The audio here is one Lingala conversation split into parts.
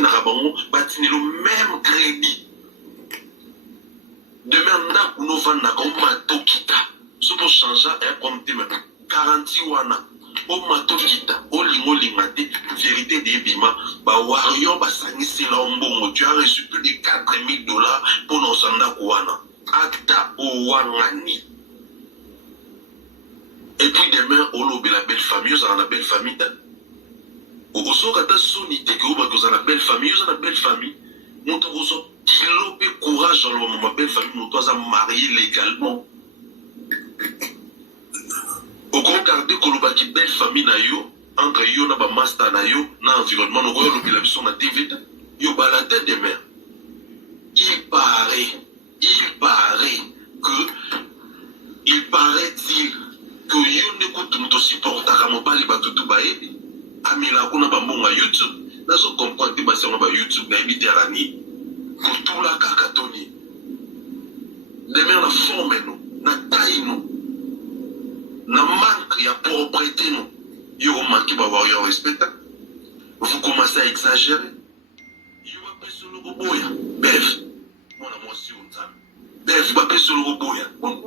Narabango, batini le même crédit. Demain, on a un mato kita. Ce pour changer, un compte même. 40 wana. O mato kita. O lingo lingate. Vérité des bima. Ba wario ba sanisi la ombongo. Tu as reçu plus de $4,000 pour nos sanda kuwana. Ata o wangani. Et puis demain, on a la belle famille. On a la belle famille. Au so kata sonité que vous avez la belle famille. On a la belle famille. Nous avons développé courage dans ma belle famille, nous sommes mariés légalement. Au contraire, dès qu'on a une belle famille, entre yo na ba master na yo, na environnement, nous voyons l'opération na TV, yo ba la tête des mers. Il paraît-il que yo n'écoute nous supporter à mon bali batutu baebi. Amila kuna bambonga YouTube. Nous sommes comprendre que c'est un YouTube na Méditerranée. Pour tout la cacatoni. Demain, la forme, la taille, la manque, il y a propreté, il y a manqué d'avoir un respect. Vous commencez à exagérer. Il y a pas sur le robot. Bef, moi, moi, si on t'aime. Bef, pas sur le robot.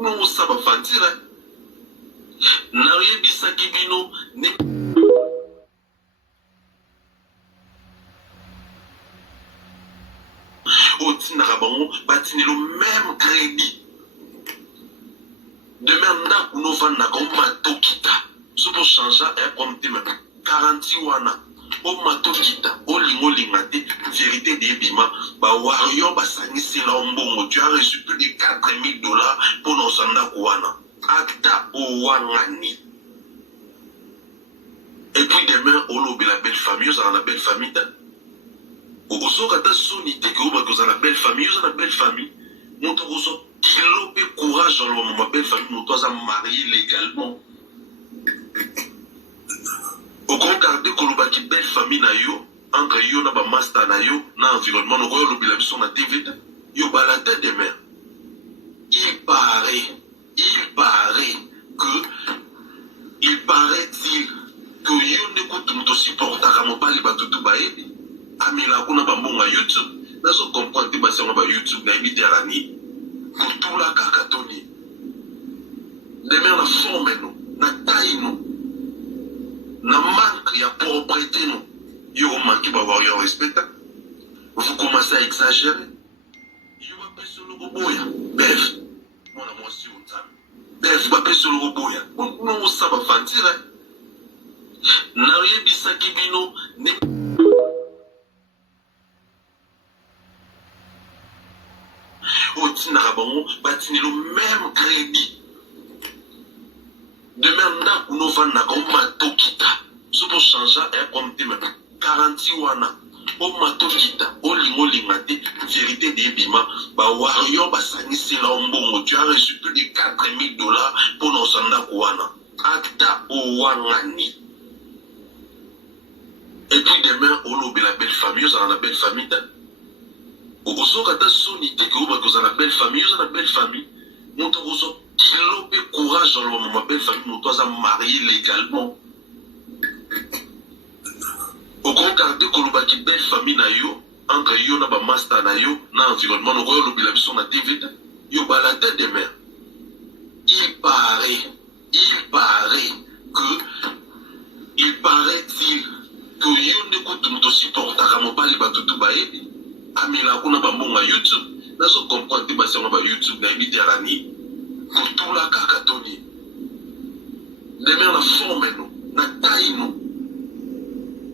Non, ça va fantir. N'arrive pas à Kibino, Narabango, batini le même crédit. Demain, on a un mato kita. Ce pour changer, un compte même. 40 wana. O mato kita. O lingo lingate. Vérité des bima. Ba wario ba sanisi la ombongo. Tu as reçu plus de $4,000 pour nos sanda kuwana. Ata o wangani. Et puis demain, on a la belle famille. On a la belle famille. Au so kata sonité que vous avez la belle famille, vous avez la belle famille. Nous avons développé courage dans ma belle famille, nous sommes mariés légalement. Au contraire, dès qu'on a une belle famille, entre yo na ba master na yo, na environnement, nous voyons l'opération na TV, yo ba la tête des mers. Il paraît-il que yo n'écoute nous supporter à mon bali batutu baebi. Amila kuna bambonga YouTube. Nous sommes comprendre que c'est un YouTube na Méditerranée. Pour tout la cacatoni. Demain, la forme, la taille, la manque, il y a propreté, il y a manqué d'avoir un respect. Vous commencez à exagérer. Il y a pas sur le robot. Bef, moi, moi, si on t'aime. Bef, pas sur le robot. Non, ça va fantir. N'arrive pas à Kibino, Narabango, batini le même crédit. Demain, on a un mato kita. Ce pour changer, un compte même. 40 wana. O mato kita. O lingo lingate. Vérité des bima. Ba wario ba sanisi la ombongo. Tu as reçu plus de $4,000 pour nos sanda kuwana. Ata o wangani. Et puis demain, on a la belle famille. On a la belle famille. Au so kata sonité que vous avez la belle famille, vous avez la belle famille. Nous avons développé courage dans ma belle famille, nous sommes mariés légalement. Au contraire, dès qu'on a une belle famille, entre yo na ba master na yo, na environnement, nous voyons l'opération na TV, yo ba la tête des mers. Il paraît-il que yo n'écoute nous supporter à mon bali batutu baebi. Amila kuna bambonga YouTube. Nous sommes comprendre que c'est un YouTube na Méditerranée. Pour tout la cacatoni. Demain, la forme, la taille,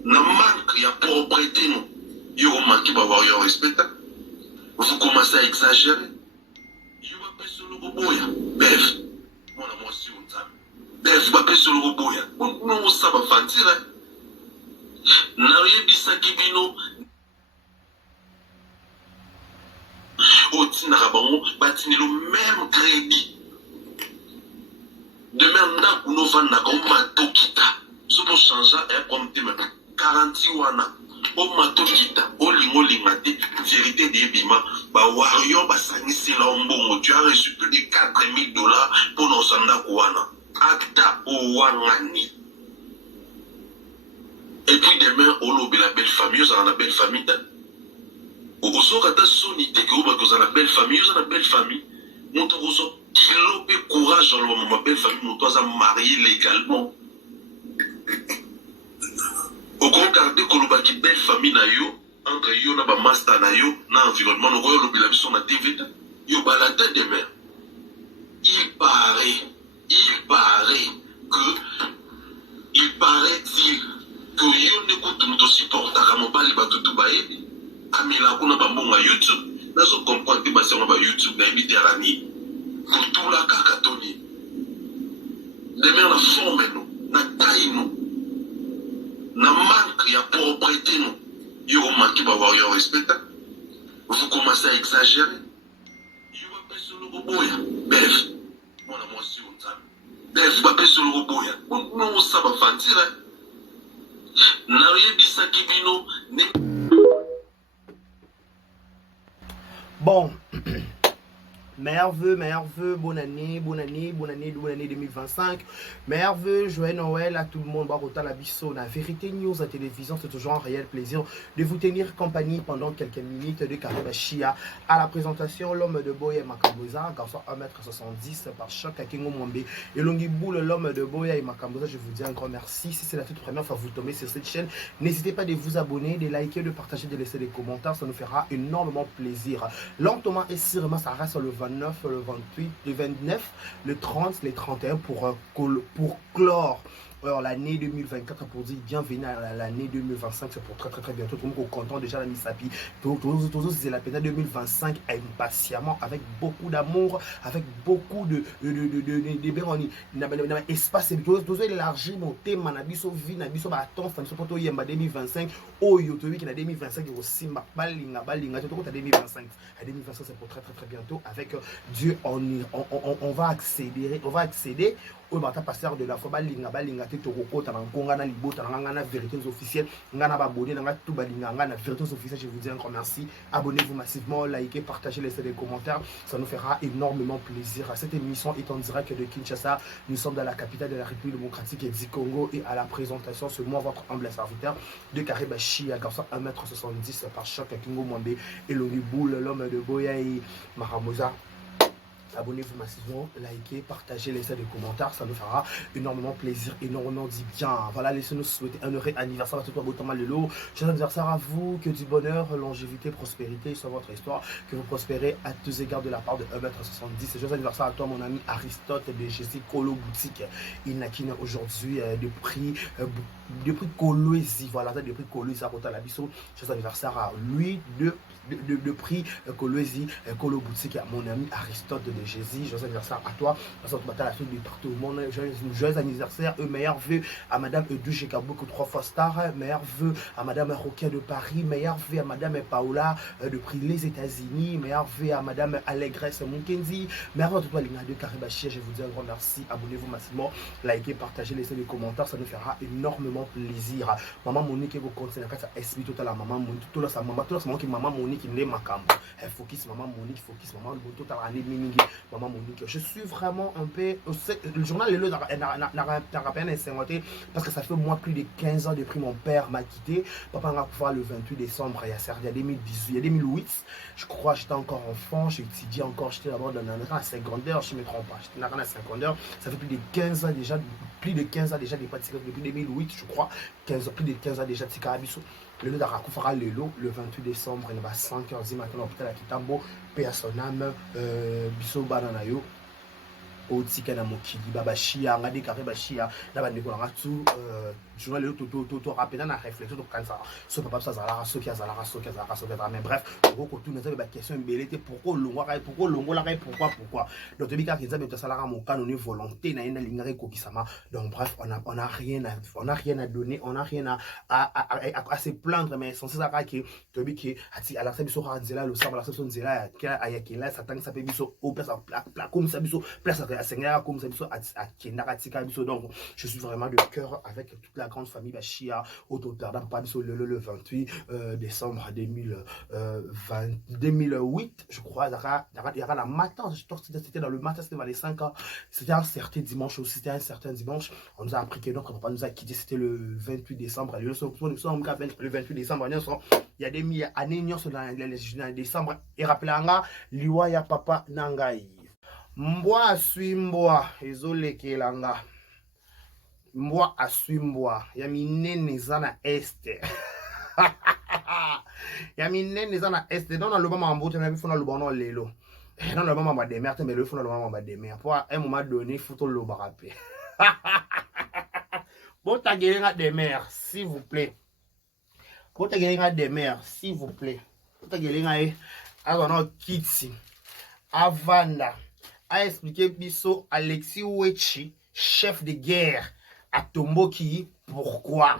la manque, il y a propreté, il y a manqué d'avoir un respect. Vous commencez à exagérer. Il y a pas sur le robot. Bef, moi, moi, si on t'aime. Bef, pas sur le robot. Non, ça va fantir. N'arrive pas à Kibino. Au Narabango, batini le même crédit. Demain, on a un mato kita. Ce pour changer, un compte même. 40 wana. O mato kita. O lingo lingate. Vérité des bima. Ba wario ba sanisi la ombongo. Tu as reçu plus de $4,000 pour nos sanda kuwana. Ata o wangani. Et puis demain, on a la belle famille, on a la belle famille. Ozoka ta sonité que vous avez la belle famille, vous avez la belle famille. Mon tour kilo et courage dans ma belle famille, mon tour marié légalement. Au regarder que qui belle famille na yo, entre yo na ba master na yo, na environnement, nous voyons le sur la TV. Yo balade demain. Il paraît-il que yo n'écoute nous supporter à mon bali batutu baebi. Amila kuna bambonga YouTube. Nazo comprendre que basi on va YouTube na imiter à l'année. Pour tout la kakatoni. Demain la forme nous, na taille nous. Na manque ya propreté nous. Yo manque ba voir yo respect. Vous commencez à exagérer. Yo va passer le boboya. Bref. Mon amour si on t'aime. Bref, va passer le boboya. Non ça va fantir. Na yebisa kibino ne. Bon, meilleurs vœux, bonne année 2025. Meilleurs vœux, joyeux Noël à tout le monde. Barota la Bisso, la vérité news à télévision, c'est toujours un réel plaisir de vous tenir compagnie pendant quelques minutes de Karibachia. À la présentation, l'homme de Boya Makamboza, garçon 1m70 par choc à Kingo Mwambe. Et Longiboul, l'homme de Boya et Makamboza, je vous dis un grand merci. Si c'est la toute première fois que vous tombez sur cette chaîne, n'hésitez pas de vous abonner, de liker, de partager, de laisser des commentaires, ça nous fera énormément plaisir. Lentement et sûrement, ça reste le 29, le 28, le 29, le 30, le 31 pour clore l'année 2024, pour dire bienvenue à l'année 2025. C'est pour très bientôt. Tout le monde est content déjà la Misapi. C'est la peine 2025 impatiemment, avec beaucoup d'amour, avec beaucoup de espace. Tout élargi mon thème, nabiso vie, nabiso baton, nabiso poto yemba 2025. Oh yotobi qui na 2025 aussi balinga 2025. À 2025 c'est pour très bientôt. Avec Dieu on va accéder au pasteur de la foi balinga te toko ta ngonga na libota na vérités officielles ngana ba abonné na tout balinga na vérités officielles. Je vous dis encore merci. Abonnez-vous massivement, likez, partagez, laissez des commentaires, ça nous fera énormément plaisir. Cette émission est en direct de Kinshasa. Nous sommes dans la capitale de la République démocratique du Congo, et à la présentation c'est moi votre humble serviteur de Karibachia, garçon 1m70 par choc à Kingo Mwambe et Longiboul, l'homme de Boya et Maramoza. Abonnez-vous massivement, likez, partagez, laissez des commentaires, ça nous fera énormément plaisir, énormément dit bien. Voilà, laissez-nous souhaiter un heureux anniversaire à tout le monde, le lot. Joyeux anniversaire à vous, que du bonheur, longévité, prospérité sur votre histoire, que vous prospérez à tous égards de la part de 1m70. Joyeux anniversaire à toi, mon ami Aristote de Jessie Colo Boutique. Il n'a qu'une aujourd'hui de prix Coloésie. Voilà, de prix Coloésie à Rota Labisso. Joyeux anniversaire à lui, de prix Coloésie, Colo Boutique, à mon ami Aristote de Jésus. Joyeux anniversaire à toi, parce que tu as la fille de partout au monde. Joyeux anniversaire, meilleurs vœux à Madame Edu Kaboukou 3 fois star, meilleurs vœux à Madame Roquet de Paris, meilleurs vœux à Madame Paola de prix les États-Unis, meilleurs vœux à Madame Allégresse Munkenzi, meilleurs vœux à tout le monde de Karibachia. Je vous dis un grand merci. Abonnez-vous massivement, likez, partagez, laissez des commentaires, ça nous fera énormément plaisir. Maman Monique, vous continuez à expliquer tout à la maman Monique, tout à sa maman, tout à sa maman qui maman Monique, qui n'est ma camp. Focus maman Monique, focus maman tout à l'année mini. Maman Monique, je suis vraiment un peu. Le journal n'a rien inventé parce que ça fait moi plus de 15 ans depuis mon père m'a quitté. Papa m'a pouvoir le 28 décembre, il y a 2018, il y a 2008. Je crois j'étais encore enfant, j'étudiais encore, j'étais d'abord dans la secondaire, je ne me trompe pas. J'étais dans la secondaire, ça fait plus de 15 ans déjà, des pratiques depuis 2008, je crois. Plus de 15 ans déjà de Tikarabiso. Le lot d'Arakufara le 28 décembre, il va 5h du matin à l'hôpital à Kitambo, Personam, Biso Bananayo. Otika na mokili babashia ngade Karibachia na bandeko na tout journal le toto rapide na réflexion to kansa so papa ça zala so kia zala mais bref ko tout na ba question mbelete pourquoi longo la pourquoi donc tebika kinza beto salara mon canon volonté na ina lingare kokisama. Donc bref, on a rien à donner, on a rien à se plaindre, mais sans ça que tebiki ati ala sabiso ranzela le sable la saison zela ya ayakela satang sa pebiso au place comme ça biso place Seigneur comme ça biso akendaka tika biso. Donc je suis vraiment de cœur avec toute la grande famille Bachia au total pas biso le 28 décembre 2008 je crois il y aura la matin c'était dans le matin c'était vers les 5 ans c'était un certain dimanche aussi c'était un certain dimanche on nous a appris que notre papa nous a quitté c'était le 28 décembre le 28 décembre il y a des milliers d'années dans le décembre et rappelanga liwa ya papa nangai mbwa asui mbwa ezolekelanga mbwa asui mbwa ya minene eza na este ya minene eza na este donc naloba mambo te na bifuna loba no lelo non naloba mambo de merde mais le funa loba mambo de merde pour un moment donné faut to loba rapé botagelenga de mer s'il vous plaît botagelenga de mer s'il vous plaît botagelenga azana kitsi avanda a expliqué biso Alexis Wechi chef de guerre à Tomboki pourquoi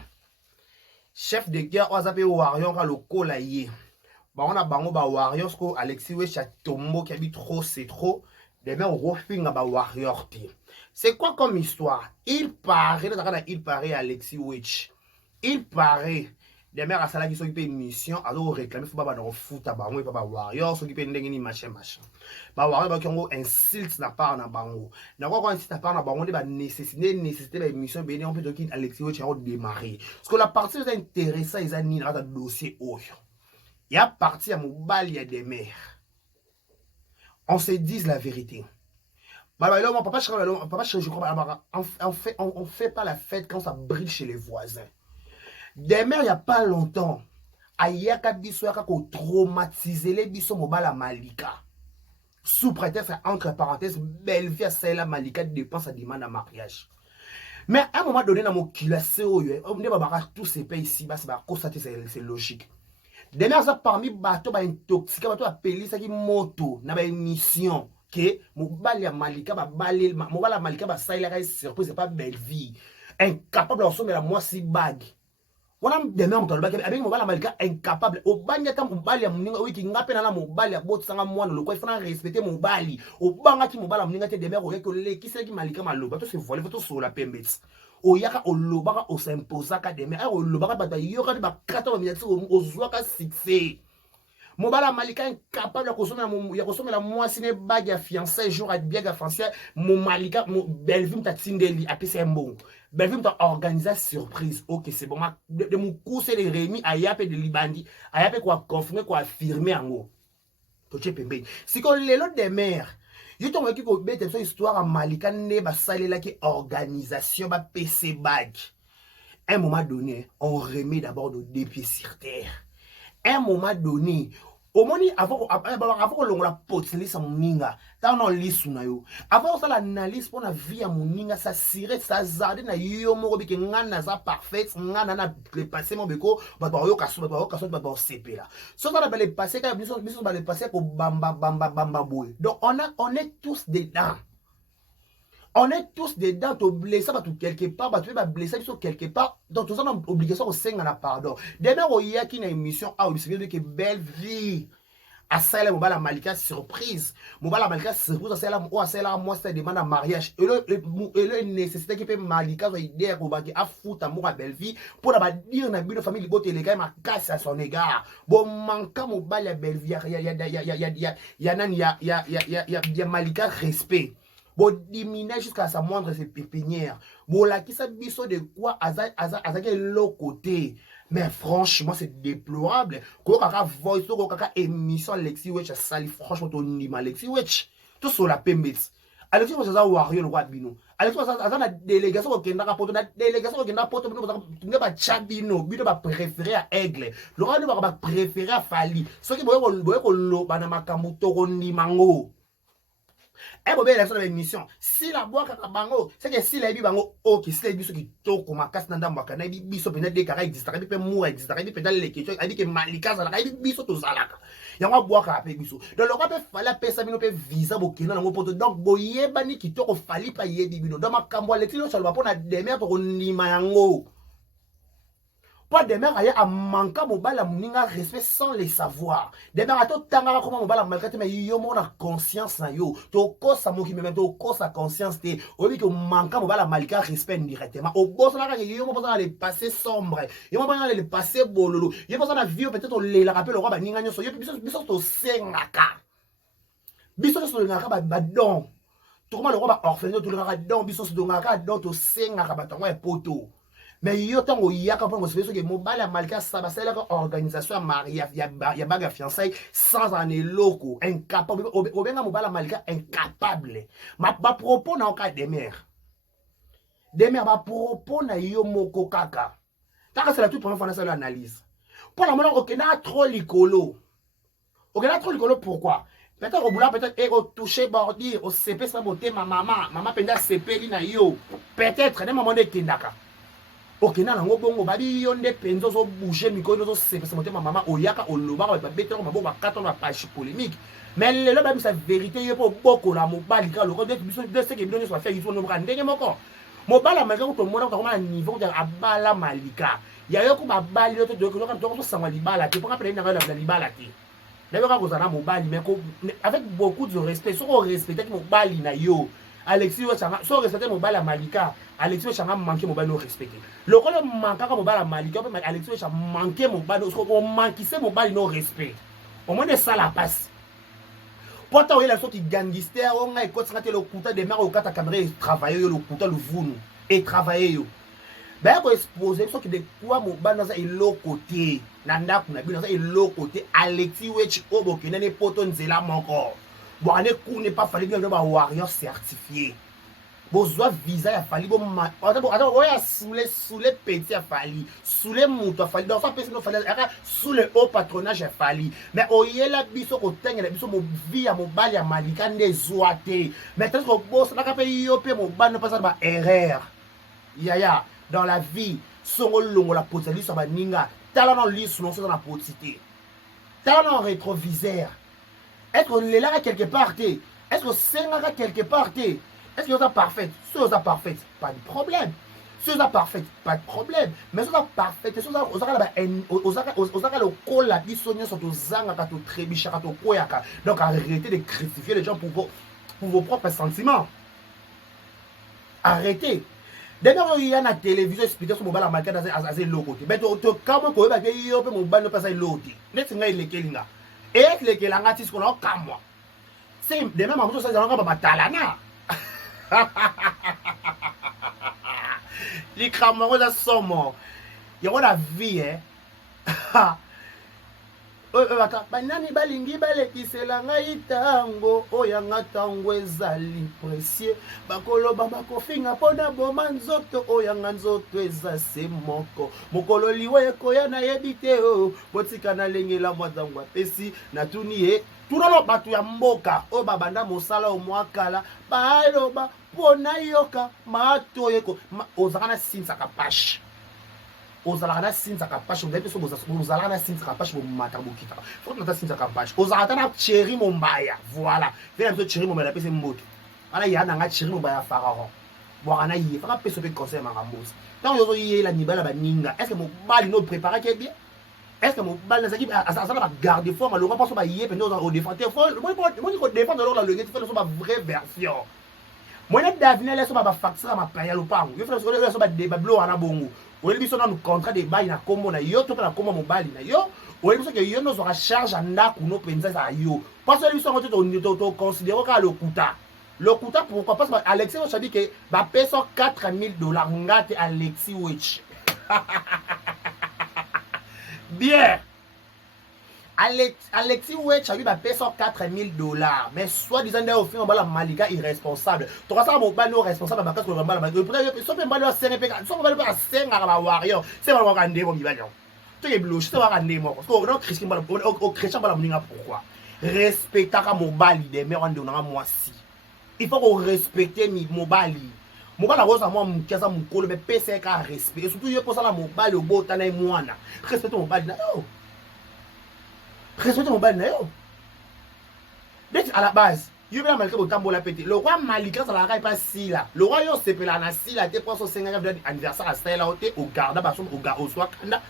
chef de guerre ozape warrior ka lokola ye on a bango ba warriors ko Alexis Wechi à Tomboki abi trop c'est trop demain on refinga ba warrior ti c'est quoi comme histoire il paraît Alexis Wechi il paraît des mères à Salah qui s'occupent une mission, alors réclamer faut pas dans foot à bango et pas warrior s'occuper de n'engagner machin. Bah warrior qui ont insulte na part na bango. Na quoi quand insulte na part na bango de nécessité la mission béni on peut donc Alexis Wechi a démarrer. Parce que la partie est intéressant ils ont ni dans dossier oyo. Il y a partie à mobile il y a des mères. On se dise la vérité. Bah là mon papa je crois on fait pas la fête quand ça brille chez les voisins. Des mères il n'y a pas longtemps, ayaka biso yaka ko traumatiser les biso mobala Malika. Sous prétexte entre parenthèses, belle vie à celle Malika dépense sa demande à mariage. Mais à un moment donné dans mon kilasé on ne va pas tous ces pays ici bah c'est constater c'est logique. Des mères ça parmi bateau ba intoxiqué bateau appelé ça qui moto na ba émission que mobala Malika ba balé mobala Malika ba ça il a surprise c'est pas belle vie. Incapable en somme la moi si bague. On a des mêmes dans le bac avec mobile Malika incapable au banya tam mobile ya muninga wiki ngape na mobile ya bot sanga mwana le quoi il faut respecter mobile au banga ki mobile muninga te des mères au que les qui c'est qui Malika maloba to se voler to sur la pembet o yaka o lobaka o s'imposa ka des mères o lobaka bata yoka ba 4 minutes o zwaka succès mobile Malika incapable ya consommer la moi sine bague ya fiancé jour à bien ya fiancé mon Malika mon Belvim ta tindeli a pese bon Belvim t'a organisé surprise. Ok, c'est bon. De mon coup, c'est les réunis à Yape de Libandi. À Yape quoi confirmer, quoi affirmer en gros. Si qu'on les lots des mères, je t'en veux qu'on mette une histoire à Malika, ne ba salé là qui organisation, ba PC bag. À un moment donné, on remet d'abord nos deux pieds sur terre. À un moment donné, au moment avant qu'on la poteli sa muninga ta on lisu na yo avant ça l'analyse pour la vie à muninga ça sire ça zarde na yo moko bike ngana za parfait ngana na le passé mon beko ba yo kaso ba CP là ça va le passé quand biso ba le passé ko bamba boy donc on est tous dedans. On est tous dedans, tu blessé quelque part, tu vas blesser quelque part. Donc, tout ça, on a obligation de s'en pardon. Demain, il y a une émission, que belle vie. À ça, il y a Malika surprise. Malika surprise, c'est là, moi, c'est demande à mariage. Et là, il nécessité que Malika soit idée à foutre amour à belle vie pour dire dans la famille, les gars, ma casse à son égard. Bon, manquant mon bal à belle vie, il y a Malika respect. Bon, diminuer jusqu'à sa moindre pépinière. Bon, là, qui s'est biso de quoi, à l'autre côté. Mais franchement, c'est déplorable. Quand on a voice, quand on a émission Alexis Wechi, ça franchement, on dit Alexis Wechi. Tout sur la PMBs. Alexis Wechi, ça va le roi Bino. Alexis Wechi, ça la délégation qui est dans la délégation qui est dans la tu n'es pas Chabino, Bino va préférer à Aigle. Le roi va préférer à Fali. Ce qui est le Banamakamuto, Mango. Et bon, l'élection de l'émission, si la boîte à bango, c'est que si la bango, ok, si la biso qui toque comme un casse dans la boîte, il biso peut-être des carrés existent, il peut mourir existent, il peut être les questions, il dit que Malika, il biso tout ça là. Il y a un boîte à payer biso. Donc, le roi peut faire la paix, ça peut visa, bokina, dans mon pote. Donc, boye bani qui toque, fali pas yé bibino. Dans ma cambo, l'élection, ça va pas na démerde pour nimango. Pas des mères à manquer mobile à moninga respect sans les savoir. Des mères à tout tanga comment mobile à malgré mais yo mon conscience na yo. To kosa mo ki même to kosa conscience te. Au lieu que manquer mobile à malgré respect directement. Au boss là yo mo besoin aller passer sombre. Yo mo besoin aller passer bololo. Yo besoin la vie peut-être le rappel au roi baninga nyoso. Yo biso to sengaka. Biso to ngaka ba don. To comment le roi ba orphelin to ngaka don biso to ngaka don to sengaka ba tongo e poto. Mais yo tango yaka pour se que mobile malika ça c'est la organisation mariage ya baga fiançailles sans un loco incapable au bien mobile malika incapable ma propos na cas des mères ba propos na yo moko kaka taka c'est la toute première fois na l'analyse pour la moment OK na trop likolo pourquoi peut-être au boulot peut-être au toucher bordir au CP ça monter ma maman penda CP li na yo peut-être des moments de kindaka OK na nango bongo babi yonde penzo zo bouger mikono zo se monter ma maman oyaka oloba ba betelo mabo ba kato na page polémique mais le babi sa vérité yo po boko la mobali ka loko de biso de ce que bidon so faire iso no bra ndenge moko mobala malika ko to mona ko na niveau de abala malika ya yo ko babali yo to de ko to sangwa libala te pour appeler na la libala te d'ailleurs quand on a mobali mais avec beaucoup de respect so ko respecter mobali na yo Alexis Wechanga so respecter mobala malika Alexis Wechanga manquer mobile no respecter le rôle manquer mobile malika mais Alexis Wechanga manquer mobile on manquer ce mobile no respect au moins de ça la passe pourtant il y a sorte gangster on a écouté le couta de mer au kata caméra travailler le couta le vunu et travailler yo ben ko exposer so que de quoi mobile dans ça le côté nanda kuna bi dans ça le côté Alexis Wech obokene ne poto nzela moko bon ane kou n'est pas fallu bien ba warrior certifié besoin visa ya fali bon attends oya sous les petits ya fali sous les moutons fali dans ça personne no fali sous le haut patronage ya fali mais oyela biso ko tengela biso mo vie ya mobali ya malika ndezoate mais tant que boss na ka pe yo pe mobali no pas ba erreur ya dans la vie songo longo la potali so ba ninga tala non lisu non so na potité tala non rétroviseur est-ce qu'on est là quelque part est-ce que c'est là quelque part est-ce que c'est parfait si c'est parfait pas de problème si c'est parfait pas de problème mais si c'est parfait si c'est le col la bisonnier sur tout zanga ka tout trébicha ka tout koyaka donc arrêtez de crucifier les gens pour vos propres sentiments arrêtez. D'ailleurs, il y a une télévision expliquée sur mobile marqué dans un logo. Mais tu quand même quoi il y a un mobile ne pas ça logo. N'est-ce pas il est kelinga. Et les kelanga tis qu'on a comme moi. C'est de même en ça dans ba talana. Les cramongo ça somo. Il y a la vie hein. Attends, banani balingi balekisela ngai tango oyanga tango ezali précieux bakoloba bakofinga mpona boma nzoto oyanga nzoto eza se moko mokolo liwe ekoya nayebi te o botika nalengela mwatango apesi natuni ye tunalo bato ya mboka oyo babanda mosala omwakala baloba mpona yoka matoyeko ozaka na sinsaka pashe ozalaka sinza kapache vous avez besoin ozalaka sinza kapache bo mata bokita faut que sinza kapache ozalaka na chéri mombaya voilà vela mso chéri mombaya pese mboto ala yana nga chéri mombaya pharaon bwana yé faka peso pe conseil makambosi tant yozo yé la nibala baninga est-ce que mon bali no préparé qui est bien est-ce que mon bali nazaki asala ba garder forme le pas so ba yé pendant au défendre faut moi ko défendre alors la le fait so ba vraie version moi na davina la so ba facture ma paya lo pango yo fait so ba débat blo ana bongo oui, il y a un contrat de bail na combo na yo, tout na combo mobile na yo. Oui, il y a yo nos charge en da kuno penza za yo. Parce que ils sont to considérer ka le kuta. Le kuta pourquoi parce que Alexis Wech a dit que ba paye $4,000 ngate Alexis Wech. Bien. Alexis Wech a dit ba paye $4,000 mais soit disant au fin la malika irresponsable to ça mobile no responsable ba parce que mobile le premier so pe mobile o CNP so mobile pas senga ba warrior c'est ba ka ndemo mibalo to ke bloche c'est ba ka ndemo parce que no Christian ba o chrétien ba muninga pourquoi respecter ka mobile de mais on na moi si il faut qu'on respecte mobile mobile a rosa moi mukasa mukolo mais PC ka respect surtout yo pour ça la mobile o botana e mwana respecte mobile na yo respecte mobile na yo. À la base, yo bela malika botambola pete le roi malika ça la raille pas si là le roi yo sepela na si là te pour son 50e anniversaire à style là au garda ba son au soit kanda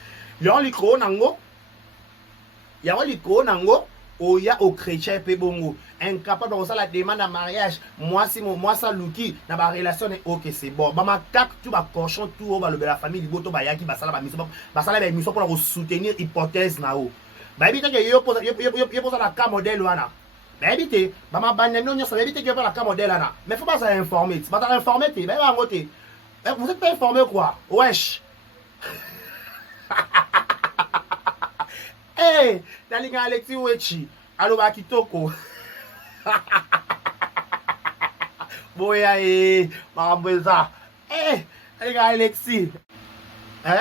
yo likro nango ya wa likro nango oya au chrétien pe bongo incapable de la demande en mariage moi ça luki na ba relation OK c'est bon ba ma tak tu ba cochon tout ba le la famille liboto ba yaki ba sala ba mission ba sala ba mission pour soutenir hypothèse na o ba ebite ke yo posa la cas modèle wana ba ebite ba ma banne no nyoso ba ebite ke la cas modèle wana mais faut pas ça informer ba ta informer te ba ba ngote vous êtes pas informé quoi wesh eh dalinga Alexis Wechi alo ba kitoko boya marambeza dalinga Alexis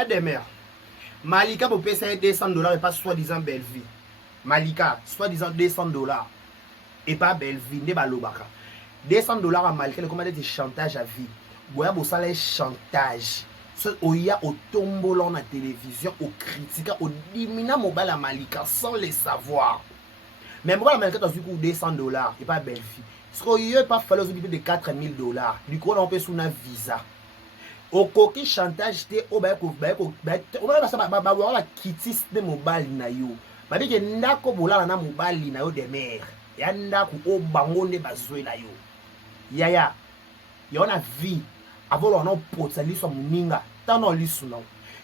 demer Malika pour payer $200 et pas soi-disant belle vie Malika soi-disant $200 et pas belle vie ne balobaka $200 à Malika le commandant de chantage à vie boya bo salaire chantage oya au tombolon na télévision au critique au dimina mobile à Malika sans le savoir mais mobile à Malika dans du coup $200 et pas belle fille ce qu'on y a pas fallu aux de $4000 du coup on peut sous na visa au coquille chantage te au ba ko on va ça ba la kitis de mobile na yo ba bi ke ndako bolala na mobile na yo de mer ya ndako o bango ne bazwe na yo yaya yona vie avant on potsa liso muninga tano liso na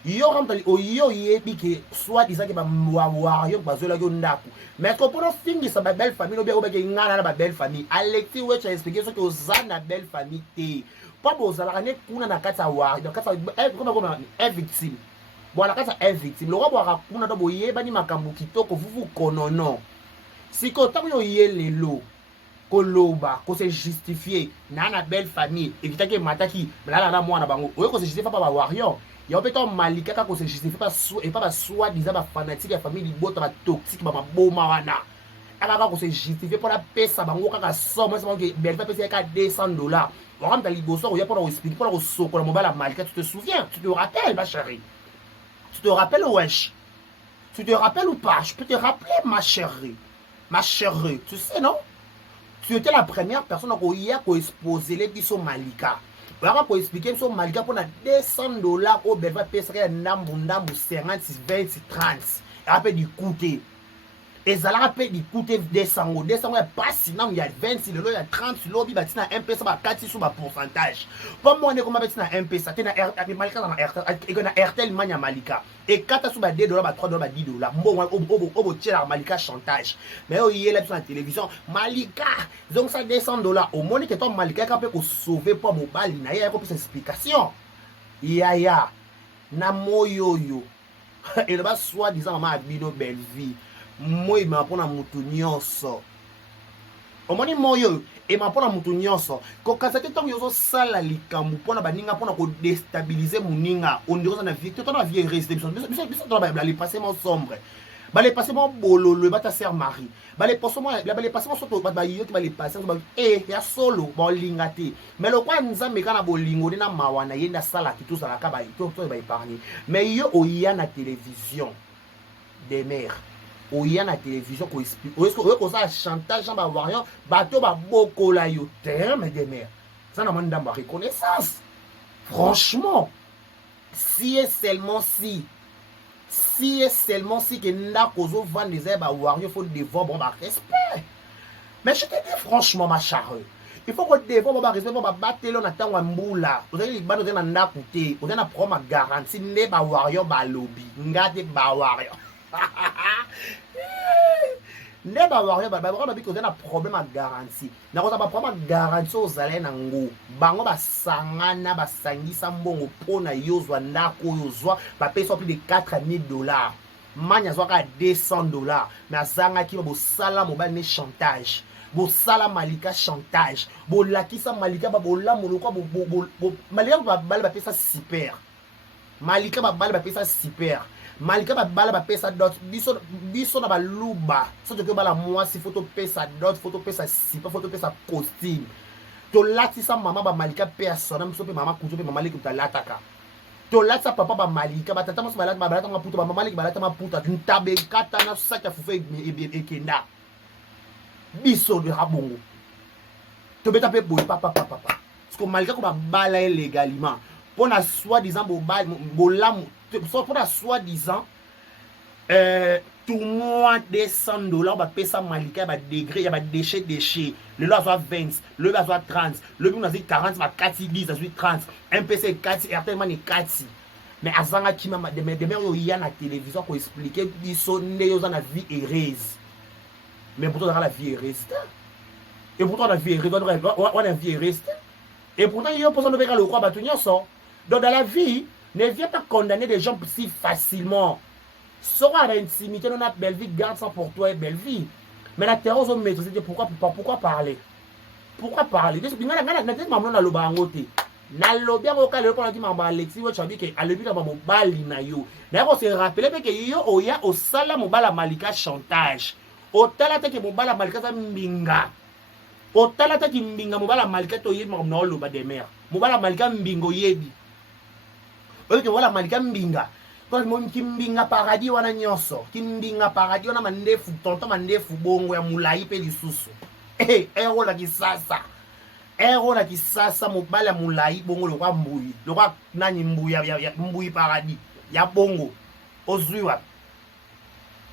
yo ramtali o yo yebi ke soit disant que ba wa yo bazela yo ndako mais ko pour finir sa belle famille bien o ba ke ngana na ba belle famille Alexis Wecha expliquer ce que ozana belle famille te pas bozala ne kuna na kata wa na kata comme un victime bon la kata un victime le roi boira kuna do boyeba ni makambo kitoko vous konono si ko tango yo yelelo koloba ko se justifier na belle famille evitaki mataki malala na mwana bango oyo ko se justifier pas ba warrior ya peut on malika ka ko se justifier pas et pas soi disant ba fanatique ya famille libota ba toxique ba maboma wana ala ko se justifier pour la pesa bango kaka somme c'est que belle pesa ka $200 on rentre liboso ya pour expliquer pour soko la mobile malika tu te souviens tu te rappelles ma chérie tu te rappelles wesh tu te rappelles ou pas je peux te rappeler ma chérie tu sais non. Tu étais la première personne qui a exposé les biso Malika. On va expliquer sur Malika pour $200 au Belva Pesseria Nambu 50, 20, 30. Après du coûter. Et ça rappelle du coûter $200. $200 est pas sinon il y a 20, il y a 30, il y a 1 peu, ça va 4 sur ma pourcentage. Pour moi, on est comme un peu, ça est Malika dans RTL Mania Malika. Et 4 sur $2, $3, $10. Bon, on tient la Malika chantage. Mais il y a sur la télévision, Malika, donc ça $200. Au moins, que ton Malika est capable de sauver pour mobile, il y a une explication. Ya, na moyoyo. Et là-bas, soit disant, maman a bino belle vie. Moi il m'apprend à mutu nyonso omoni moyo et m'apprend à mutu nyonso ko kasate tant yozo sala likambu pona baninga pona ko déstabiliser muninga on dirait na vie tout na vie réception biso dans la passé mon sombre ba les passer mon bololo ba ta sœur Marie ba les passer surtout ba yo ki ba les passer ya solo ba lingate mais le kwa nzambe kana bolingo na mawana yenda sala ki tout sala ka ba to ba épargner mais yo oya na télévision des mères oya na télévision ko explique ko ça chantage ba variant bato ba bokola yo terme des mères ça na manda ba reconnaissance franchement si et seulement si que nda kozo vendre des ba variant faut devoir bon ba respect mais je te dis franchement ma chère il faut que devoir ba respect ba batelo na tangwa mbula ozali bano na nda kuté ozana proma garantie ne ba variant ba lobby ngate ba variant ne ba warrior ba bi ko na problème à garantie na ko ba problème à garantie aux allez nango bango ba sangana ba sangisa mbongo pona yozwa ndako yozwa ba pesa plus de $4000 manya zwa ka $200 mais azanga ki bo sala mobile ne chantage bo sala Malika chantage bo lakisa Malika ba bola moloko bo Malika ba bal ba pesa super Malika ba bal ba pesa super Malika ba bala ba pesa dot biso na ba luba so to ke bala mwasi photo pesa dot photo pesa sipa photo pesa costume to latisa mama ba Malika pesa na mso pe mama kuzo pe mama leki utalataka to latisa papa ba Malika ba tata mso balata ba balata maputa ba mama leki balata maputa ntabe kata na saka fufe ekenda biso de rabongo tobeta pe boy papa parce que malgré ko ba bala légalement pour na soi-disant bolam pour na soi-disant tournoi $200 ba pesa malika ba degré ya ba déchet le lot soit 20 le lot soit 30 le but na 40 ba 4 10 azui 30 MPC 4 RTL man 4 mais azanga kima de mer yo ya na télévision ko expliquer biso nde yo za na vie heureuse mais pourtant dans la vie heureuse et pourtant la vie heureuse on a vie heureuse et pourtant yo posant de le quoi batu nyonso donc dans la vie ne viens pas condamner des gens si facilement. Sera l'intimité, on a belle vie, garde ça pour toi et belle vie. Mais la terreur, on maîtrise, pourquoi parler? Pourquoi parler? Je suis là, na loba ngote. Na lobia ko ka le ko na ti mamba Alexis wo chabi ke alebi na mobali na yo. Na ko se rappeler pe ke yo oya o sala mobala malika chantage. O tala te ke mobala malika za mbinga. O tala te ki mbinga mobala malika to yebi na loba de mer. Mobala malika mbingo yebi. O ke mobala malika mbinga. Quand mon kimbinga paradis wana nyonso kimbinga paradis wana mandefu tonto mandefu bongo ya mulai pe lisusu ero la kisasa mobala mulai bongo lokwa mbuyi lokwa nani mbuyi ya mbuyi paradis ya bongo ozwiwa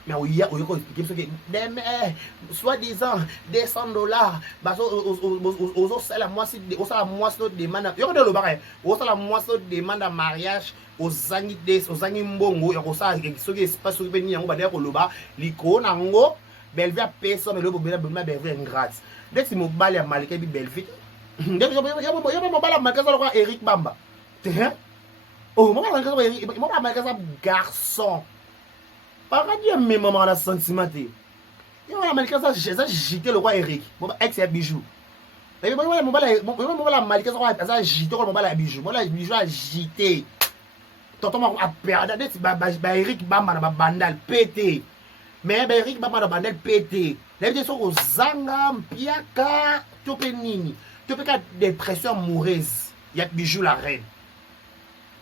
mais oyo ko expliquer ce que soi-disant $200 baso ozo sala mwasi osala mwasi no demande yo ko de lo bare osala mwasi no demande mariage ozangi mbongo ya kosala soki espace soki pe ni yango badaya koloba likolo nango belvi apesa mais lobo bela belvi ingrate ndeti mobali ya malika bi belvi ndeti yo mobali ya malika zalo kwa Eric Bamba oh mobali ya malika za garçon paradis ya même maman na sentimenté yo la malika za jité le roi Eric ex ya bijou mais mobali ya malika za jité ko mobali ya bijou mobali ya bijou a jité tonton a perdu ba Eric Bamba na bandal pété mais ba Eric Bamba na bandal pété la vie so zanga mpiaka tope nini tope ka dépression amoureuse ya bijou la reine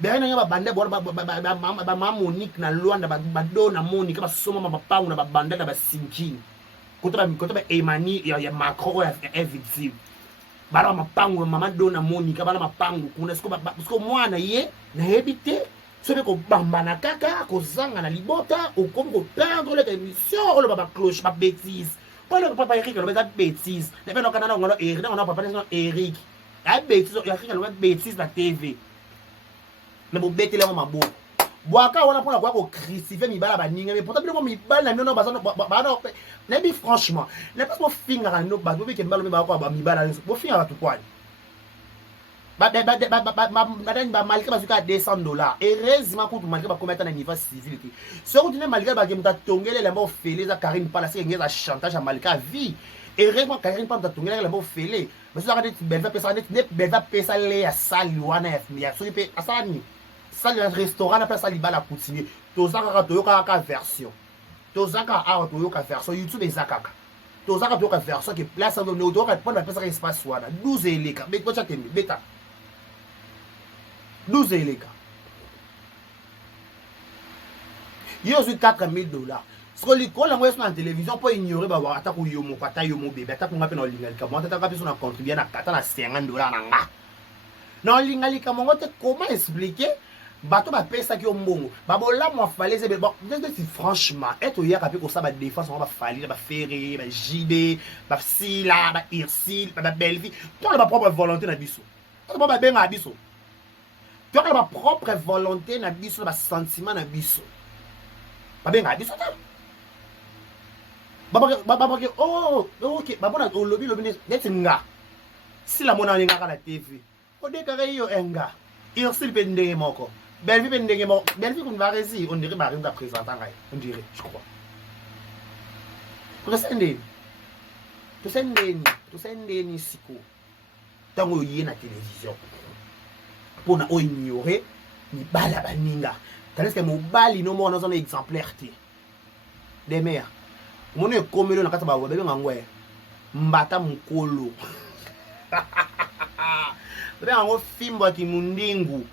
ben na ba bandal ba Monique na Luanda ba do na Monique ba soma ba pangu na ba bandal na ba sinking kota ba Emani ya Macron ya invisible bara mapangu mama do na Monique ba na mapangu kuna siko mwana ye na habité soki kobambana kaka kozanga na libota okomi koperdre leka émission oloba bacloche babétise mpona papa Eric aloba eza bétise nape nokana na ngono Eric nango na papa nano Eric ya bétise Eric aloba bétise na TV na bobetele yango maboko bwaka wana mpona koya kocrucifie mibala baninga mais pourtant biloko mibali na mino bazana nayebi franchement na place bofingaka no bato bobike mibala omi bakoya bamibala nyonso bofingaka bato kwani malika bazuka $200 heureusement kutu malika bakometa na niveau civil te soki tine malika bakemta atongelela mba ofele eza Karine Pala seke ngeza chantage ya malika ya vie heureusement Karine Pala atongelela mba ofele basozaka neti belva pesa neti belva pesa le ya sali wana ya soki mpe asala nini sali ya restaurant na mpe asala libala coutumier toza kaka toyoka kaka version toza kaka awa toyoka version YouTube eza kaka toza kaka toyoka version ke place toyoka mpona bapesaka espace wana 12 eleka botya tembe beta 12 eleka yo ozwi $4000 siko likolo yango yeso na télévision mpo ignore bawa ata koyomoko ata yo mobebe ata konga mpe na olinga likambo ata taka biso na contribue na kata na $50 na nga na olinga likambo ngo te comment expliquer bato bapesaki yo mbongo babolamu afalaise si franchement ete oyaka mpe kosala badéfense yango bafali na bafere bajibe basila bairsil babelvi tokala bapropre volonté na biso ata bo babengaka biso tokala bapropre volonté na biso na basentiment na biso babengaka biso ta babake ok babona olobi neti nga sila mona ningaka na TV odekaka yo enga irsil mpe ndenge moko belvi mpe ndenge moko belvi kuni baresi on dirait baringa présentant ngai on dirait je crois tosendeni siko ntango oye na télévision mpona oignore mibali ya baninga tandis ke mobali no moko nazana exemplaire te de mer omoni ekomeli na kati ya babenga yango mbata mokolo babenga yango fimbo ya kimundingu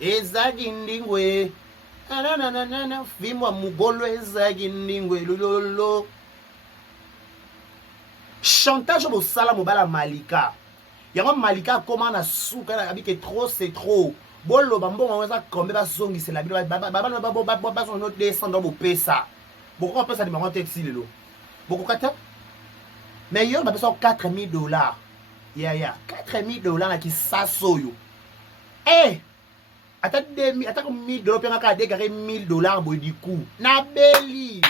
ezaki ndingwe nananana fimbo ya mugolo ezaki ndingwe lololo chantage au sala mobala Malika. Yango Malika comment na souka na que trop c'est trop. Bolo bambo on va comme ba zongi c'est la bino ba no descendre bo pesa. Beaucoup pesa di mango taxi lelo. Beaucoup kata. Mais yo ba pesa $4,000. Ya 4,000 na ki saso yo. Eh ata $1,000 pe ngaka dégarer $1,000 boy du coup. Na beli.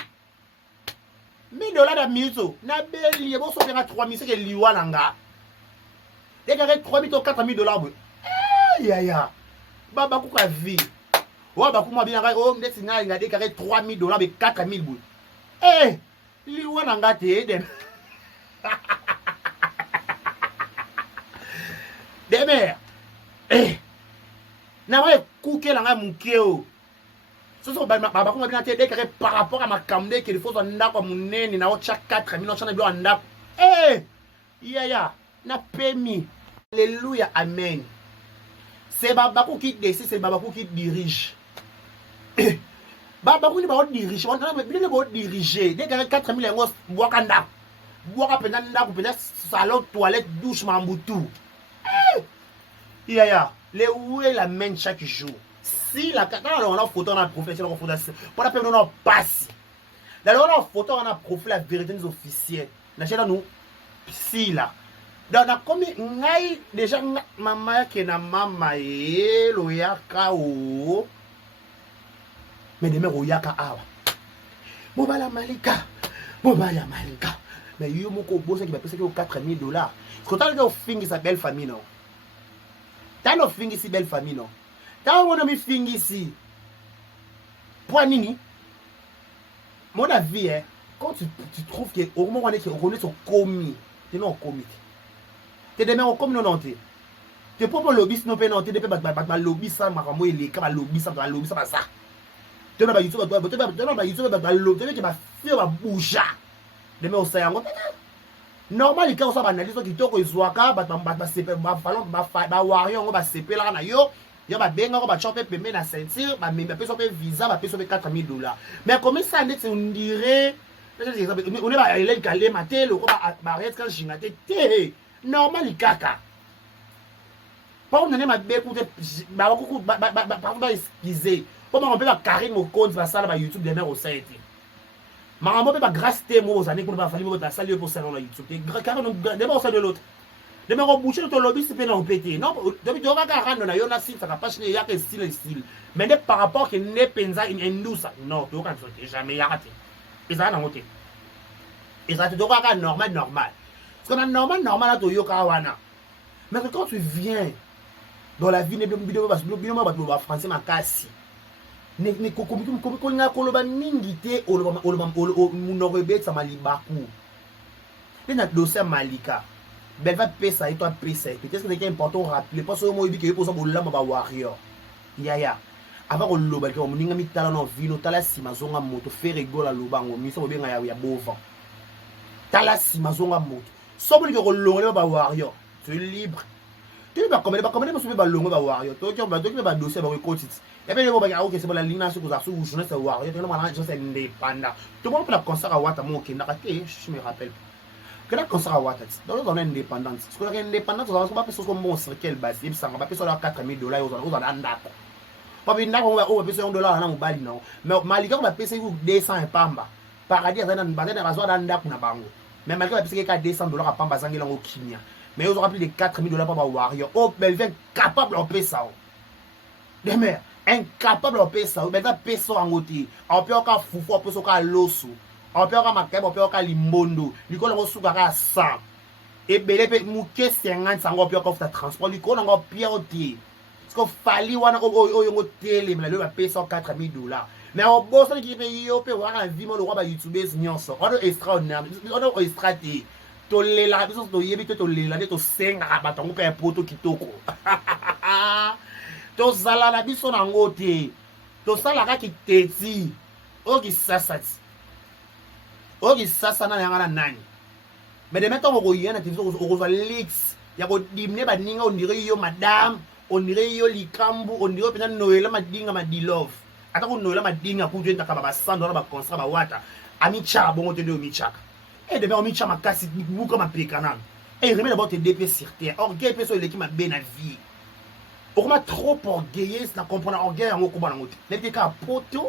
$1,000 da miso. Na beli bo so pe 3,000 c'est que liwa nanga. Dégarer 3,000 ou $4,000 boy. Eh ya. Baba kuka vie. Oh ba kuma bien oh ndesi nga nga dégarer $3,000 be 4,000 boy. Eh liwa nanga te dem. Demer. Eh. Na wa kuke la nga mukeo. So ba kuma bien te dégarer par rapport à ma kamde que il faut ndako munene na o cha 4,000 on chana bio ndako. Eh. Ya na permis. Alléluia, amen. C'est Babakou qui décide, c'est Babakou qui dirige. Babakou ne va pas diriger. On ne va pas diriger. Dès qu'il y a 4,000 euros, Boakanda. Boakanda, salon, toilette, douche, mamboutou. Ya. Les où est la main chaque jour. Si la quand on a photo, on a profil, on a photo. Pour la peine, on a passe. Là, on a photo, on a profil, la vérité des officiels. Là, nous, si là. Donc, comme ngai déjà maman qui na mama lo yaka o mais demain o yaka awa mobala Malika mais yo moko bossa qui va payer $4,000 quand tu as fingi sa belle famille non t'as no fingi si belle famille non t'as on mi fingi si point nini mon avis hein quand tu trouves que au moment où on est sur commis tu non commis te demain comme non non te pas lobby non pe non te depuis ba lobby ça makambo ele ka ba lobby ça ça te ba YouTube ba YouTube ba lobby te ba fio ba bouja demain on yango normal ka on sa analyse ki toko izwaka ba sepe ba falon ba warrior ngo ba sepela na yo ba benga ko ba chope pembe na ceinture ba membe pe so pe visa ba pe so pe $4,000 mais comme ça on dirait on est ba ele calé matelo ko ba arrête quand jingate te normal kaka pas on ne m'a bien écouté ba excuser pour on peut ba Karim au compte va ça ba YouTube demain au site maman peut ba grâce té mo aux années pour ba fallu ba saluer pour salon la YouTube Karim demain au site de l'autre demain au boucher to lobby c'est pas non péter non depuis tu vas rendre na yo na site ça va pas changer ya que style mais par rapport que ne penza in endusa non tu kan jamais ya raté et ça na moté et ça te doit normal parce que normal à Toyo Kawana. Mais quand tu viens dans la vie, vidéo français ma kasi. Ne kokomika koloba ningite munorebet sa malibaku. Na dossier Malika. Belle va pesa et toi pesa. Peut-être que c'est important rappeler parce que moi que pour ça bolamba ba warrior. Ya. Avant ko loba ke moninga mitala no vino tala simazonga moto faire gola lobango miso bobenga ya bova. Tala simazonga moto. Sobo que rolongo ba warrior tu es libre tu vas commander mo sobe ba longo ba warrior to ba dossier ba ko titi et puis le ba OK c'est bon la ligne sur ça sur journée c'est warrior tu non malin je sais indépendant tout le monde peut la concert à wata mo kinda je me rappelle que la concert à wata donc on est indépendant parce que indépendant on va pas sur comme bon sur quelle base il ça va pas sur $4,000 aux andako pas bien ndako on va payer $1 na mobali non mais Malika on va payer 200 et pamba paradis ça dans bazar na razo na ndako na bango. Mais malgré la piste qui a $200 à Pamba Zangi au Kenya. Mais ils ont rappelé les $4,000 pour Warrior. Oh, mais ils sont incapables de payer ça. Des mères, incapables de payer ça. Mais ils ont payé ça en côté. On peut encore foufou, on peut encore l'osso. On peut encore maquer, on peut encore l'immondo. L'icône on sous à 100. Et belé peut mouquer 50, ça on peut encore faire transport. L'icône encore pire au pied. Parce qu'il fallait on a télé, mais là, on va payer ça $4,000. Mais on bosse qui paye on peut voir la vie mon roi YouTubers nyonso on est extraordinaire on est extraté to lela biso to yebi to lela to senga batongo pe poto kitoko to zala na biso na ngote to sala ka kiteti o ki sasati o ki sasa na yanga na nani mais de maintenant on yena te biso o za leaks ya ko dimne ba ninga on dirait yo madame on dirait yo likambu on dirait pena noela madinga madilove ata ko noela madinga ku jenta ka ba $100 ba contrat ba wata ami cha bongo te ndo mi chaka Et demain, on met chama kasi, vous comme un pécanan. Et remet d'abord tes DP sur terre. Orgueil, personne l'équipe m'a bien la vie. On m'a trop orgueilleux, ça comprend orgueil en occupa dans l'autre. N'était qu'à poto.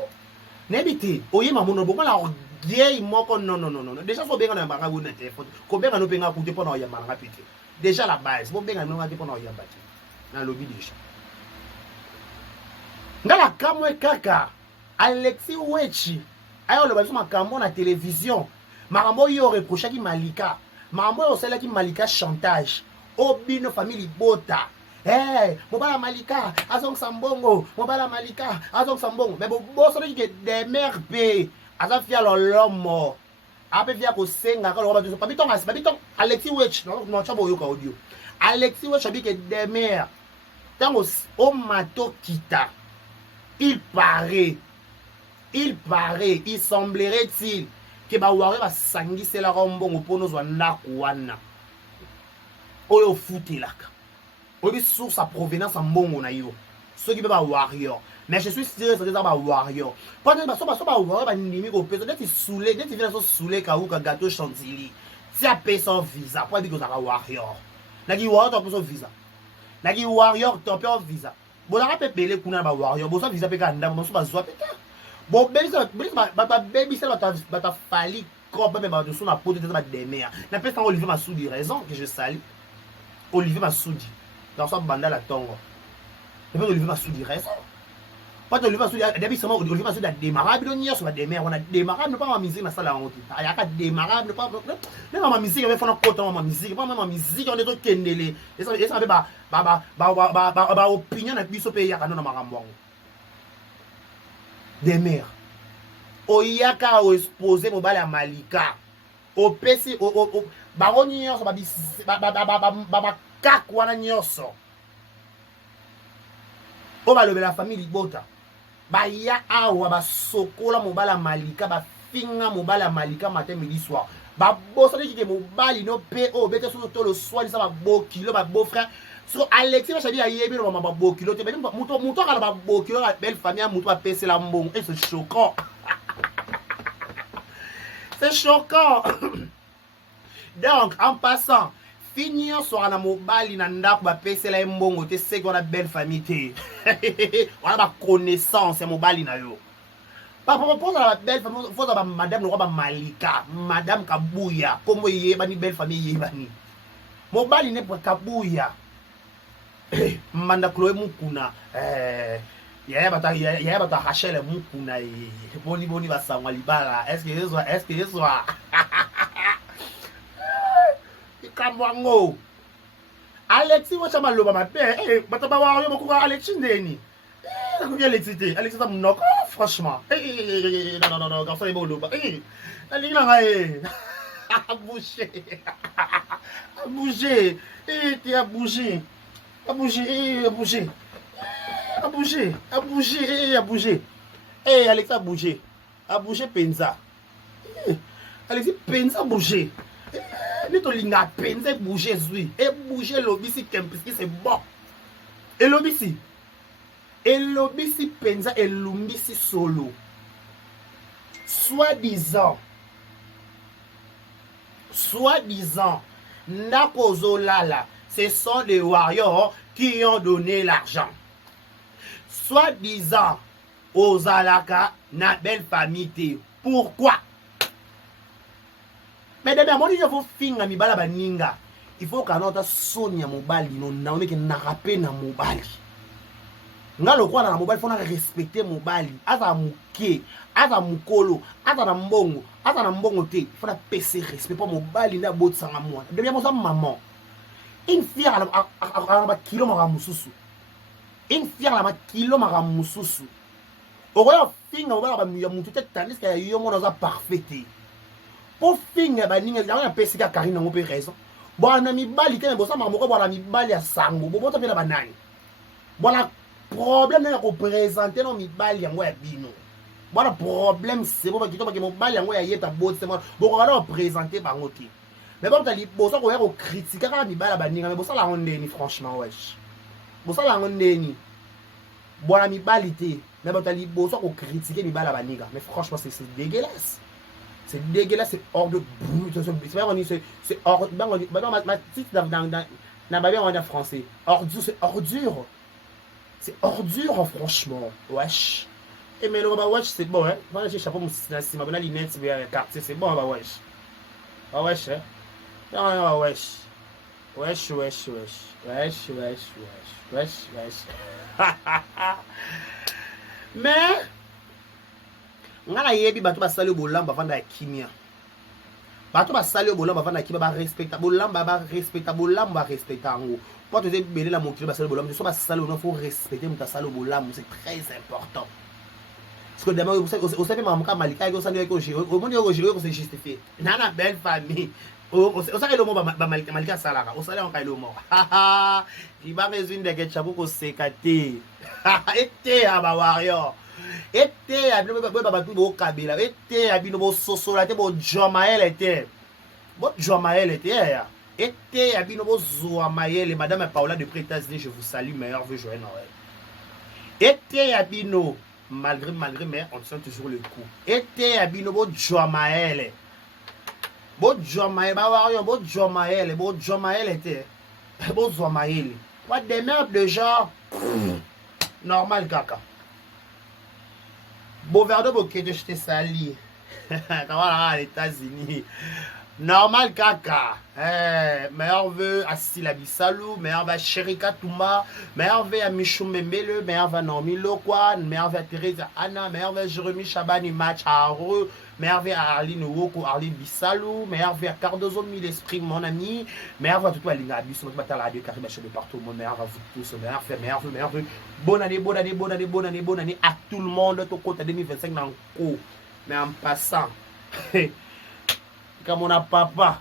N'habite. Oye, ma mono, bon, la orgueil, moi, non. Déjà, faut bien qu'on ait un barrage ou un téléphone. Combien on a bien à coûter pendant un yamara pété. Déjà, la base, bon, bien on a pendant un yamara. Dans le lobby déjà. Dans la camoué kaka, Alexis Wechi, ayo le bateau ma camon à télévision. Marambo yo reproché qui Malika. Marambo yo celle qui Malika chantage. Obino famille bota. Hey, mobala Malika, azong sambongo, mobala Malika, azong sambongo. Mais bon, ça dit que des mères payent. Azan fia l'homme. Après via ko senga quand on va dire papiton Alexis Wechi, non chabo yo ka audio. Alexis Wechi dit que des mères. Tant au mato kita. Il semblerait-il que Bawari va s'anguisser la rombon pour nous en wana. Oyo foutelaka. Oyo sur sa provenance en bon nayo. Ceux qui peuvent warrior. Mais je suis sûr que c'est ça warrior. Pendant que ça warrior nimi ko peso d'être saoulé, d'être vient so saoulé ka ou ka gâteau chantilly. Si a payé son visa, pour dire que ça warrior. Nagi warrior ton visa. Nagi warrior ton visa. Bon, on a pépé kuna ba warrior. Bon, ça visa pe kanda, bon, ça ba zwa peta. Bon, baby ça va fali comme même de son apôtre de des mères. Na pesa Olivier Massoudi raison que je salue. Olivier Massoudi. Dans son banda la tongo. Et puis Olivier Massoudi raison. Pas Olivier Massoudi, depuis seulement Olivier Massoudi a démarré bidonnier sur des mères, on a démarré ne pas ma musique na sala honte. Il y a pas démarré ne pas ma musique on fait un côté ma musique, pas ma musique on est tout kendele. Et ça ba opinion na biso pe ya kana makambo. Des mères. Oyaka o exposer mobile à Malika. O PC o baroni nyonso ba kak wana nyonso. O ba lobela famille libota. Ba ya awa ba sokola mobile à Malika ba finga mobile à Malika matin midi soir. Ba bossa de ki mobile no PO bete so to le soir ça ba bo kilo ba beau frère. So Alexis va chabi ayebi no ba bo kilo te muto kala ba bo kilo la belle famille muto ba PC la mbongo et c'est choquant. C'est choquant. Donc, en passant, finir sur un mobile dans ndako ba PC la mbongo te c'est qu'on a belle famille. On a ma connaissance mobile na yo. Par rapport à la belle famille, faut que madame no ba Malika, madame Kabuya, comme yé bani belle famille yé bani. Mobile n'est pas Kabuya. Manda Chloé Mukuna yaya bata Rachel Mukuna boni ba sangwa libala est-ce que soit ikamwango Alexis wacha maloba mabe bata ba wa yo mokuka Alexis ndeni ko bien Alexis ça monoko franchement non garçon est boloba la ligne là a bougé tu as bougé. A bougé. Eh, Alex a bougé. A bougé Penza. Alex Penza a bougé. Nito linga Penza bougé zui. Et bougé l'obisi kempisi c'est bon. Et l'obisi Penza et l'umbisi solo. Soi-disant. Ndako lala. Ce sont les warriors qui ont donné l'argent. Soi-disant, aux Alaka, na belle famille. Pourquoi? Mais d'abord, il faut finir mi bala baninga. Il faut qu'on ait sonia mobali non na on que na rappé na mobali. Nga lo kwa na mobali faut na respecter mobali. Aza muke, aza mukolo, aza na mbongo te. Faut na PC respect pour mobali na botsanga moi. Depuis moi ça maman. Une fière à la kilo maramususu. Une fière à la kilo maramususu. Au royaume, finga, on va la mutu tête tandis qu'il y a un homme parfait. Pour finga, il y a un PC qui a carré, on peut raison. Bon, on a mis bali, on a mis bali à sango, bon, on a mis la banane. Bon, le problème, c'est qu'on présente nos bali en web bino. Bon, le problème, c'est bon, parce que mon bali en web est à bout, c'est bon, on va présenter par notre. Mais bon, bon ça qu'on critique quand on la baninga mais bon ça la rendeni franchement wesh. Bon ça la rendeni. Bon la mi balité mais bon bon ça qu'on critique mi la baninga mais franchement c'est dégueulasse. C'est dégueulasse, c'est hors de bout. C'est hors. On est français. Ordure, c'est ordure. C'est ordure, franchement. Wesh. Et mais le wesh, c'est bon, hein. Moi, j'ai chapeau, ma lunette, c'est quartier, c'est bon, wesh. Ah, wesh, hein. Ah, wesh. Wesh, wesh, wesh. Wesh, wesh, wesh. Wesh, wesh. Mais, ngana yebi bato basali bolamba vanda kimia. Bato basali bolamba vanda kimia ba respecta bolamba ba respecta bolamba respecta ngo. Pour te belé la montrer basali bolamba, so basali bolamba faut respecter muta sali bolamba, c'est très important. Parce que demain vous savez mamuka malika ko sali ko jiro, au monde ko jiro ko se justifier. Nana belle famille. O savez le mot ba malika salaka, o sali on kai le mot. Qui va résoudre des ketchup ko sekate. Ete aba warrior. Ete abino babatu bo kabila. Ete abino bo sosola te bo jomael ete. Bo jomael ete ya. Ete abino bo zoamael. Madame Paola de États-Unis, je vous salue, meilleur vœu joyeux Noël. Ete abino malgré mais on tient toujours le coup. Ete abino bo jomael. Bo jomael ba warrior bo jomael ete. Bo zoamael. Quoi des mères de genre normal kaka. Boverdo Boketo, je t'ai sali. Comment là, les États-Unis? Normal kaka. Meilleur vœu à Sila Bissalou, meilleur vœu à Sherika Touma, meilleur vœu à Michou Mbembele, meilleur vœu à Normi Lokwan, meilleur vœu à Teresa Anna, meilleur vœu à Jérémy Chabani Match à Areux, meilleur vœu à Arline Woko, Arline Bissalou, meilleur vœu à Cardozo Mille Esprit, mon ami, meilleur vœu à tout à Linga Bissou, à la radio Caribachou de partout, mon meilleur vœu à vous tous, meilleur vœu. Bonne année à tout le monde, tout compte à 2025 dans le coup. Mais en passant, comme on a papa,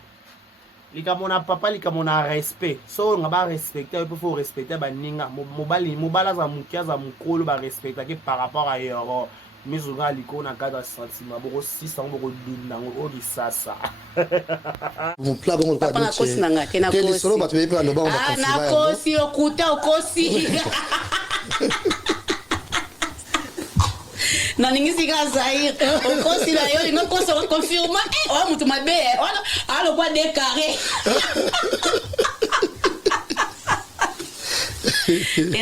comme on a papa, comme on a respect. So on va respecter, il faut respecter baninga. Mobala za mukia za mukolo ba respecter par rapport à yoro. Mais on a l'icône en cadre sentiment. Boko 600 boko dinango odi sasa. Mon plat bon pas de kosi nanga tena kosi. Quel solo ba tu peux le bon ah na kosi okuta okosi. Na ningisi ka Zaire okosi la yo ngo kosi ko confirma o mutu mabe alo kwa de carré.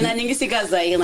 Na ningisi ka Zaire